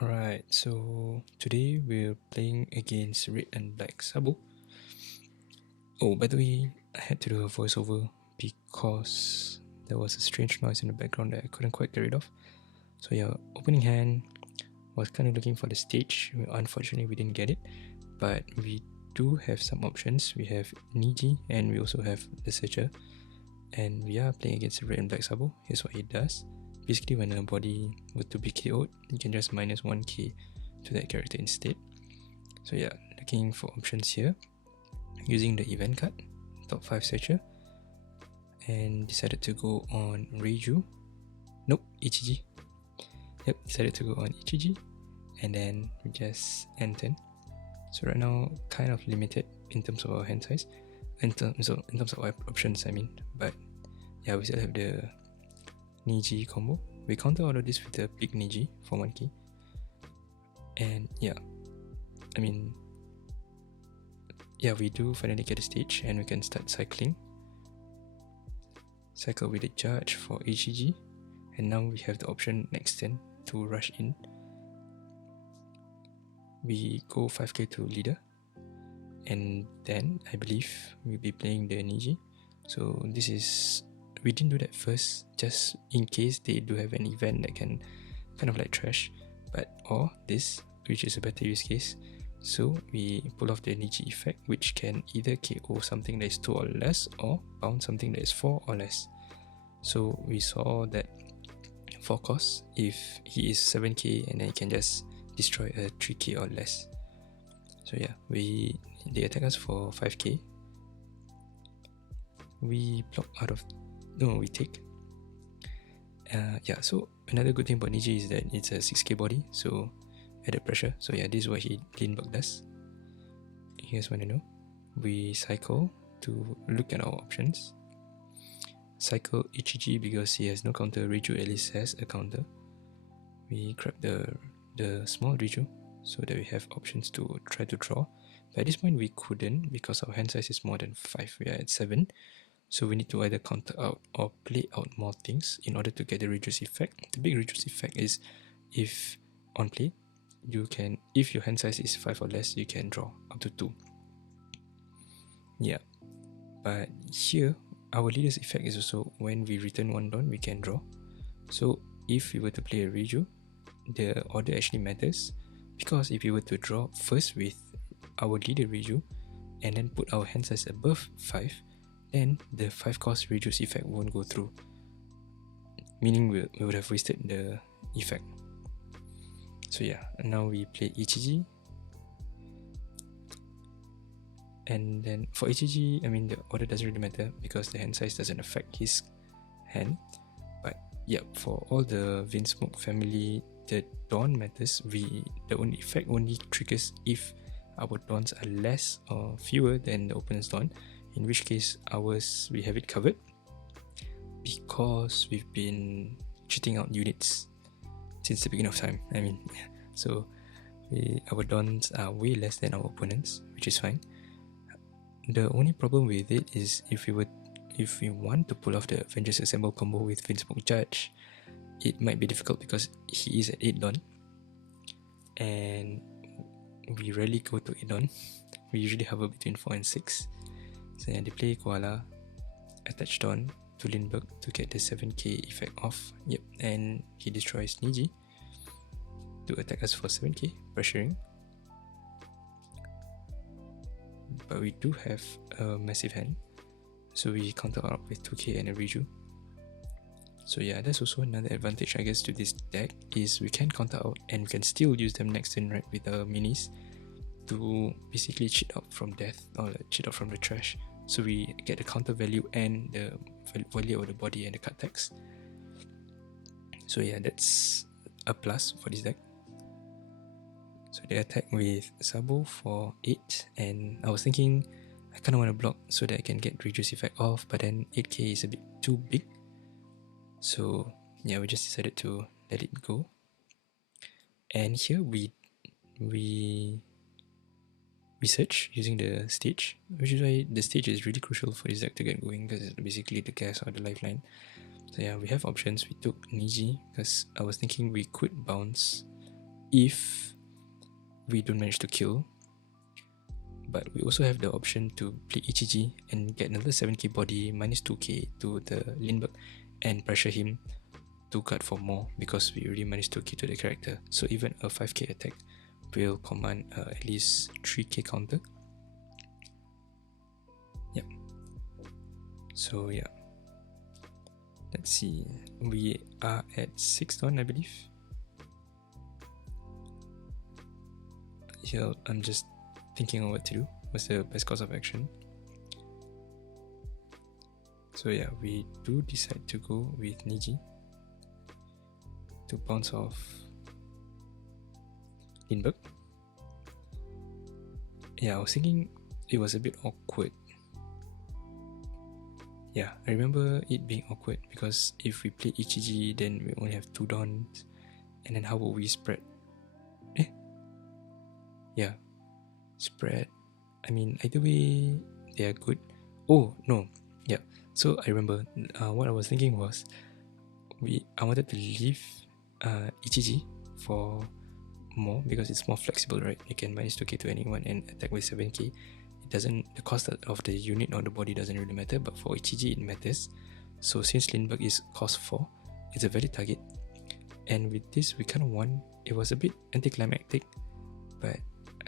Alright, so today we're playing against Red and Black Sabo. Oh, by the way, I had to do a voiceover because there was a strange noise in the background that I couldn't quite get rid of. So yeah, opening hand, was kind of looking for the stage. Unfortunately, we didn't get it, but we do have some options. We have Niji and we also have the Searcher, and we are playing against Red and Black Sabo. Here's what he does. Basically, when a body were to be KO'd, you can just minus 1k to that character instead. So yeah, looking for options here, using the event card, top 5 Searcher, and decided to go on Reiju. Nope, Ichiji. Yep, decided to go on Ichiji, and then we just end turn. So right now, kind of limited in terms of our hand size, in terms of our options, I mean. But yeah, we still have the Niji combo. We counter all of this with the big Niji for 1k. And yeah, I mean, yeah, we do finally get a stage and we can start cycling. Cycle with the Judge for Ichiji, and now we have the option next turn to rush in. We go 5k to leader, and then I believe we'll be playing the Niji. So this is, we didn't do that first just in case they do have an event that can kind of like trash, or this, which is a better use case. So we pull off the Niji effect, which can either KO something that is 2 or less, or bounce something that is 4 or less. So we saw that for cost, if he is 7k and then he can just destroy a 3k or less. So yeah, they attack us for 5k. We block out of, no, we take. Yeah, so another good thing about Niji is that it's a 6k body, so added pressure. So yeah, this is what he Lindbergh does. You guys want to know? We cycle to look at our options. Cycle Ichiji because he has no counter. Reiju at least has a counter. We grab the small Reiju so that we have options to try to draw. But at this point we couldn't because our hand size is more than 5. We are at 7. So we need to either counter out or play out more things in order to get the reduce effect. The big reduce effect is if on play, you can, if your hand size is 5 or less, you can draw up to 2. Yeah, but here our leader's effect is also when we return 1 Dawn, we can draw. So if we were to play a Reiju, the order actually matters, because if we were to draw first with our leader Reiju and then put our hand size above 5, then the 5 cost reduce effect won't go through, meaning we would have wasted the effect. So yeah, now we play Ichiji, and then for Ichiji, I mean the order doesn't really matter because the hand size doesn't affect his hand. But yeah, for all the Vinsmoke family, the Dawn matters. The only effect only triggers if our Dawns are less or fewer than the opponent's Dawn, in which case ours, we have it covered because we've been cheating out units since the beginning of time. I mean, so our Dawns are way less than our opponents, which is fine. The only problem with it is if we want to pull off the Avengers Assemble combo with Vinsmoke Judge, it might be difficult because he is at 8 Dawn and we rarely go to 8 Dawn. We usually hover between 4 and 6. So yeah, they play Koala, attached on to Lindbergh to get the 7k effect off. Yep, and he destroys Niji to attack us for 7k, pressuring. But we do have a massive hand, so we counter out with 2k and a Reiju. So yeah, that's also another advantage I guess to this deck, is we can counter out and we can still use them next turn, right, with our minis to basically cheat out from death or cheat out from the trash. So we get the counter value and the value of the body and the card text. So yeah, that's a plus for this deck. So they attack with Sabo for 8, and I was thinking I kind of want to block so that I can get reduce effect off, but then 8k is a bit too big. So yeah, we just decided to let it go. And here we search using the stage, which is why the stage is really crucial for this deck to get going, because it's basically the gas or the lifeline. So yeah, we have options. We took Niji because I was thinking we could bounce if we don't manage to kill. But we also have the option to play Ichiji and get another 7k body minus 2k to the Lindbergh and pressure him to cut for more because we already managed 2k to the character. So even a 5k attack will command at least 3k counter. Yep. So yeah. Let's see. We are at 6 turn, I believe. Here I'm just thinking of what to do. What's the best course of action? So yeah, we do decide to go with Niji to bounce off Lindbergh. Yeah, I was thinking it was a bit awkward. Yeah, I remember it being awkward because if we play Ichiji, then we only have 2 dawns, and then how will we spread? Yeah, spread. I mean, either way, they are good. Oh no, yeah. So I remember what I was thinking was, I wanted to leave Ichiji for more because it's more flexible, right? You can minus 2k to anyone and attack with 7k. It doesn't, the cost of the unit or the body doesn't really matter, but for Ichiji it matters. So since Lindbergh is cost 4, it's a valid target, and with this we kind of won. It was a bit anticlimactic, but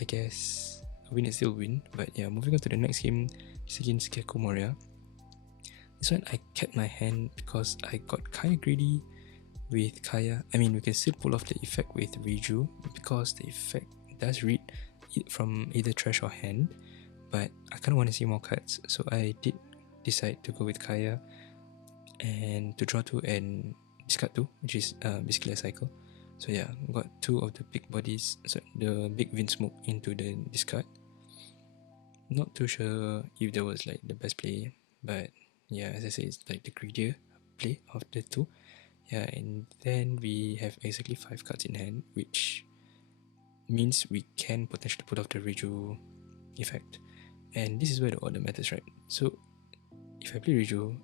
I guess a win is still a win. But yeah, moving on to the next game, it's against Gecko Moria. This one I kept my hand because I got kind of greedy with Kaya. I mean, we can still pull off the effect with Reiju because the effect does read from either trash or hand, but I kind of want to see more cards, so I did decide to go with Kaya and to draw 2 and discard 2, which is basically a cycle. So yeah, got 2 of the big bodies, so the big Vinsmoke into the discard. Not too sure if that was like the best play, but yeah, as I say, it's like the greedier play of the 2. Yeah, and then we have exactly 5 cards in hand, which means we can potentially put off the Reiju effect. And this is where the order matters, right? So if I play Reiju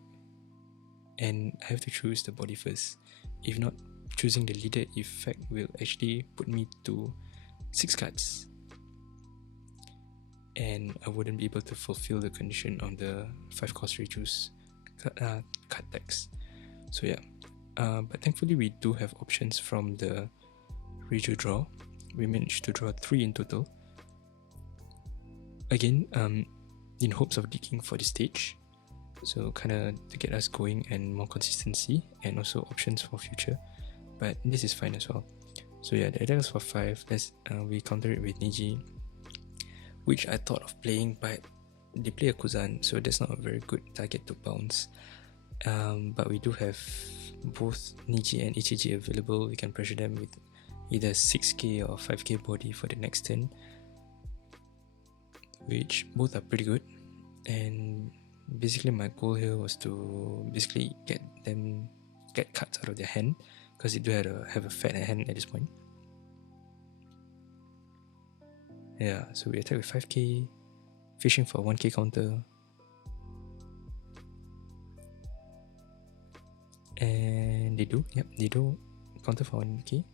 and I have to choose the body first, if not, choosing the leader effect will actually put me to 6 cards, and I wouldn't be able to fulfill the condition on the 5 cost Reiju's card decks. So yeah, but thankfully we do have options from the Reiju draw. We managed to draw 3 in total. Again, in hopes of digging for the stage, so kind of to get us going and more consistency, and also options for future. But this is fine as well. So yeah, the attack was for 5. We counter it with Niji, which I thought of playing, but they play a Kuzan, so that's not a very good target to bounce. But we do have both Niji and Ichiji available. We can pressure them with either 6k or 5k body for the next turn, which both are pretty good. And basically my goal here was to basically get cards out of their hand, because they do have a fat hand at this point. Yeah, so we attack with 5k, fishing for 1k counter, and they do counter for 1k.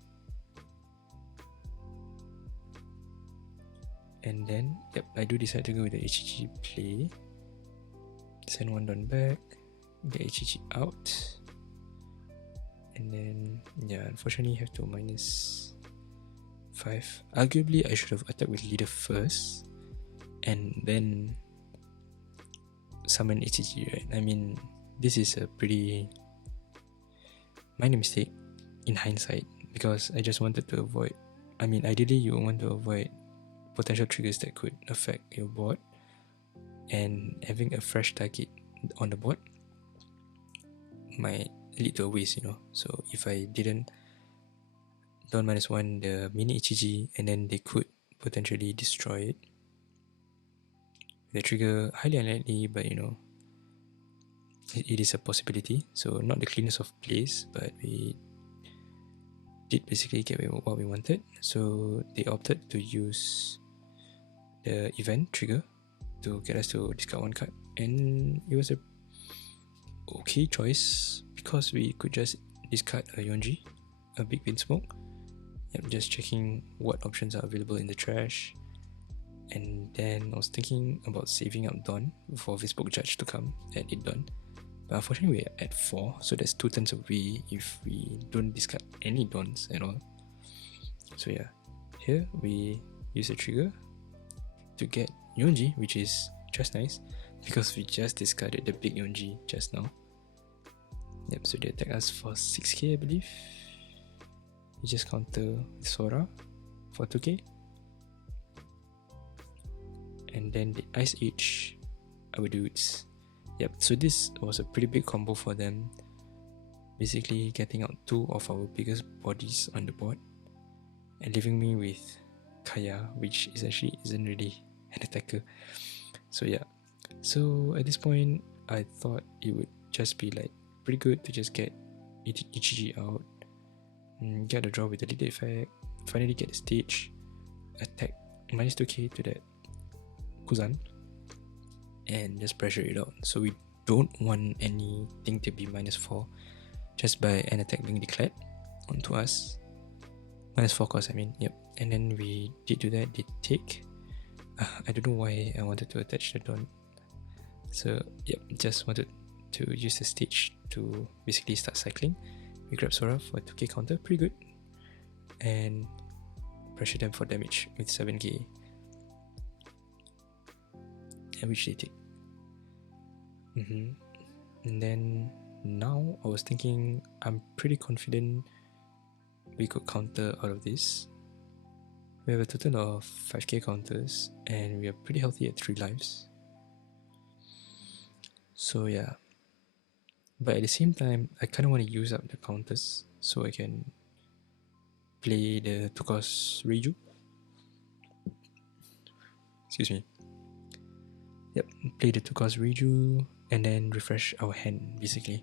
And then, I do decide to go with the Ichiji play. Send 1 down back, get Ichiji out, and then, unfortunately have to minus 5. Arguably, I should have attacked with leader first, and then summon Ichiji, right? I mean, this is a pretty minor mistake in hindsight, because I just wanted to avoid, ideally you want to avoid potential triggers that could affect your board, and having a fresh target on the board might lead to a waste, So if I didn't down -1 the mini Ichiji, and then they could potentially destroy it. The trigger, highly unlikely, but it is a possibility. So not the cleanest of plays, but we did basically get what we wanted. So they opted to use the event trigger to get us to discard 1 card, and it was a okay choice because we could just discard a Yonji, a big Vinsmoke, Yep, just checking what options are available in the trash. And then I was thinking about saving up Dawn for Vinsmoke Judge to come at 8 Dawn. But unfortunately we're at 4, so that's 2 turns away if we don't discard any Dawns at all. So yeah, here we use a trigger to get Yonji, which is just nice because we just discarded the big Yonji just now. Yep, so they attack us for 6k I believe. We just counter Sora for 2k. And then the Ice Age our dudes. Yep, so this was a pretty big combo for them. Basically getting out 2 of our biggest bodies on the board and leaving me with Kaya, which essentially isn't really an attacker. So yeah, so at this point I thought it would just be like pretty good to just get Ichiji out, get a draw with the lead effect, finally get the stage, attack minus 2k to that Kuzan, and just pressure it out. So we don't want anything to be minus 4 just by an attack being declared onto us. Minus 4 cost I mean, yep. And then we did do that, did take. I don't know why I wanted to attach the Dawn. So yep, just wanted to use the stage to basically start cycling. We grab Sora for 2k counter, pretty good. And pressure them for damage with 7k. And which they take. And then now I was thinking I'm pretty confident we could counter out of this. We have a total of 5k counters and we are pretty healthy at 3 lives. So yeah. But at the same time, I kind of want to use up the counters so I can play the 2-cost Reiju. Excuse me. Yep, play the 2-cost Reiju and then refresh our hand basically.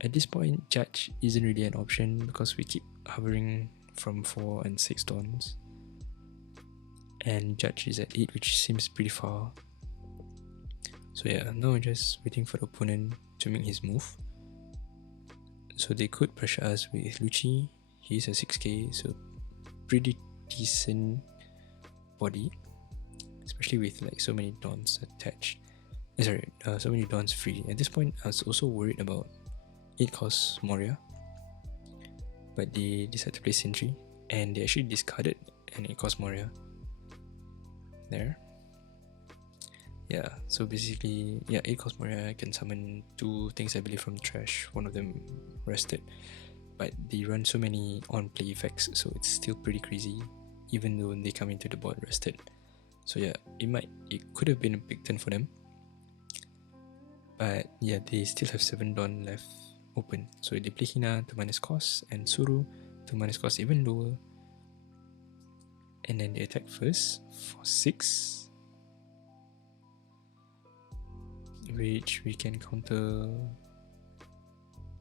At this point, Judge isn't really an option because we keep hovering from 4 and 6 Dawns. And Judge is at 8, which seems pretty far. So yeah, now we're just waiting for the opponent to make his move. So they could pressure us with Lucci. He's a 6k, so pretty decent body. Especially with like so many Dawns attached. So many Dawns free. At this point, I was also worried about 8-cost Moria. But they decided to play Sentry and they actually discarded an 8-cost Moria. There. Yeah, so basically, yeah, 8-cost Moria can summon 2 things I believe from trash, one of them rested. But they run so many on-play effects, so it's still pretty crazy, even though they come into the board rested. So yeah, it could have been a big turn for them. But yeah, they still have 7 Dawn left open. So they play Hina to minus cost and Suru to minus cost even lower. And then they attack first for 6. Which we can counter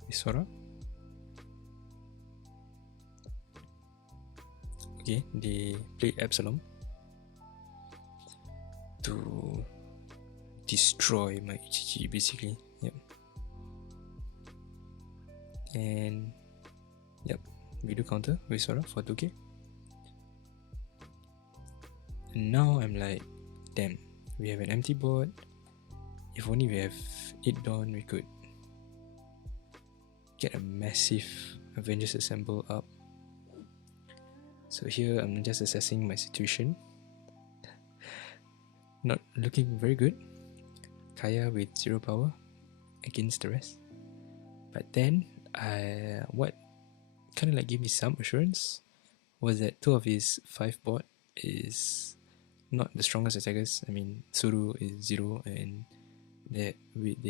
with Sora. Okay, they play Absalom to destroy my Ichiji basically. Yep. And yep, we do counter with Sora for 2k. And now I'm like, damn, we have an empty board. If only we have 8 Dawn, we could get a massive Avengers Assemble up. So here I'm just assessing my situation. Not looking very good. Kaya with 0 power against the rest. But then, what kind of like gave me some assurance was that 2 of his 5 board is not the strongest attackers. I mean, Suru is 0 and they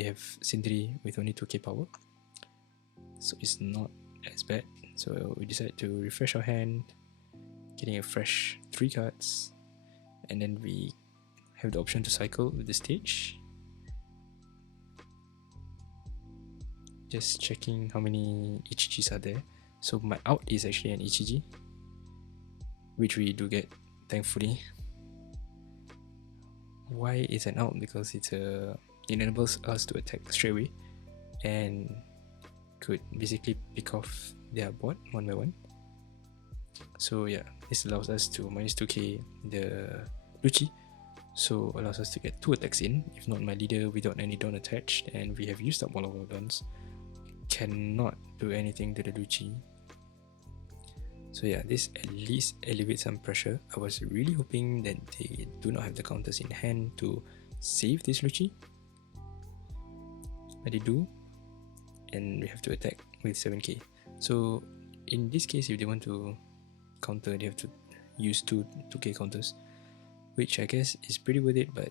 have Sindri with only 2k power. So it's not as bad. So we decided to refresh our hand, getting a fresh 3 cards. And then we have the option to cycle with the stage. Just checking how many Ichijis are there. So my out is actually an Ichiji, which we do get, thankfully. Why it's an out? Because it enables us to attack straight away and could basically pick off their board one by one. So yeah, this allows us to minus 2k the Lucci, so allows us to get 2 attacks in, if not my leader without any Dawn attached, and we have used up all of our Dawns, cannot do anything to the Lucci. So yeah, this at least elevates some pressure. I was really hoping that they do not have the counters in hand to save this Lucci, but they do, and we have to attack with 7k. So in this case, if they want to counter, they have to use 2k counters, which I guess is pretty worth it, but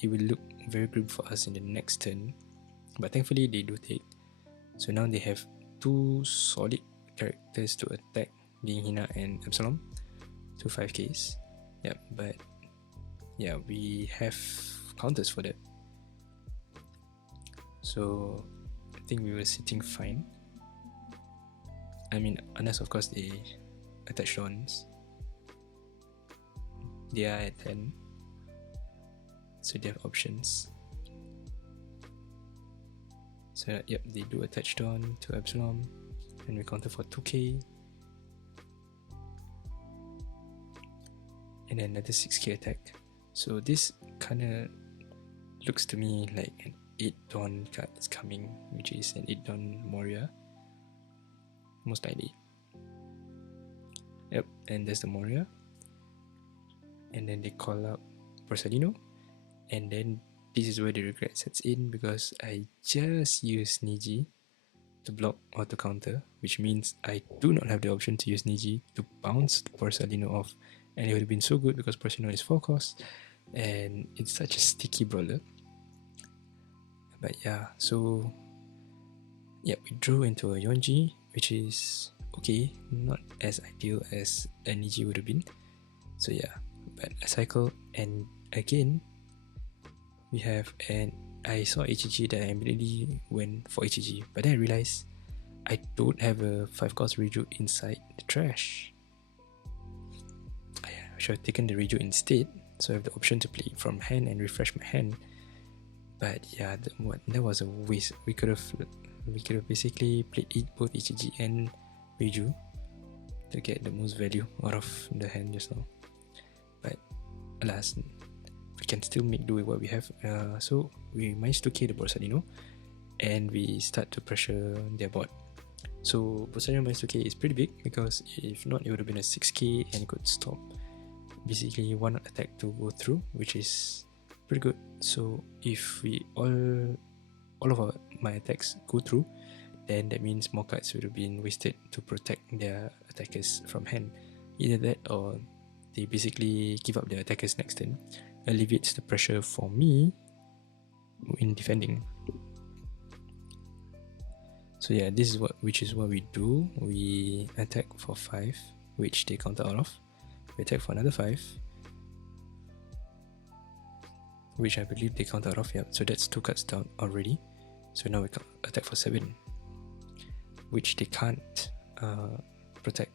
it will look very grim for us in the next turn. But thankfully they do take. So now they have 2 solid characters to attack, being Hina and Absalom, to 5ks. Yeah, but yeah, we have counters for that. So I think we were sitting fine. I mean, unless of course they attach Dawns. They are at 10, so they have options. So yep, they do attach Dawn to Absalom, and we counter for 2k, and then another 6k attack. So this kinda looks to me like an 8 Dawn card is coming, which is an 8 Dawn Moria, most likely. Yep, and there's the Moria. And then they call up Borsalino, and then this is where the regret sets in, because I just used Niji to block or to counter, which means I do not have the option to use Niji to bounce Borsalino off, and it would have been so good because Borsalino is 4 cost and it's such a sticky brawler. But yeah, so yeah, we drew into a Yonji, which is okay, not as ideal as a Niji would have been. So yeah, but I cycle, and again we have, and I saw Ichiji that I immediately went for Ichiji, but then I realized I don't have a 5 cost Reiju inside the trash. I should have taken the Reiju instead, so I have the option to play it from hand and refresh my hand. But yeah, that was a waste. We could have basically played both Ichiji and Reiju to get the most value out of the hand just now. But alas, we can still make do with what we have. So we minus 2k the Borsalino, and we start to pressure their board. So Borsalino minus 2k is pretty big, because if not, it would have been a 6k and it could stop basically one attack to go through, which is pretty good. So if we all of my attacks go through, then that means more cards would have been wasted to protect their attackers from hand. Either that, or they basically give up their attackers next turn, alleviates the pressure for me in defending. So yeah, this is what we do. We attack for 5, which they counter out of. We attack for another 5, which I believe they counter out of. Yeah, so that's 2 cards down already. So now we can attack for 7, which they can't protect,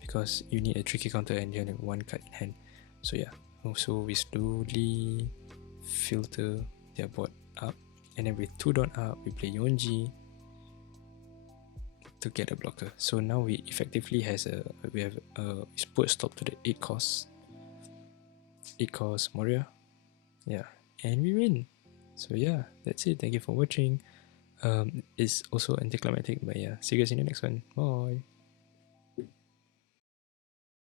because you need a tricky counter and you only have 1 card in hand. So yeah, so we slowly filter their board up, and then with 2 Dawn up, we play Yonji to get a blocker. So now we effectively put a stop to the 8 cost Moria. Yeah, and we win. So yeah, that's it. Thank you for watching. It's also anticlimactic, but yeah, see you guys in the next one. Bye.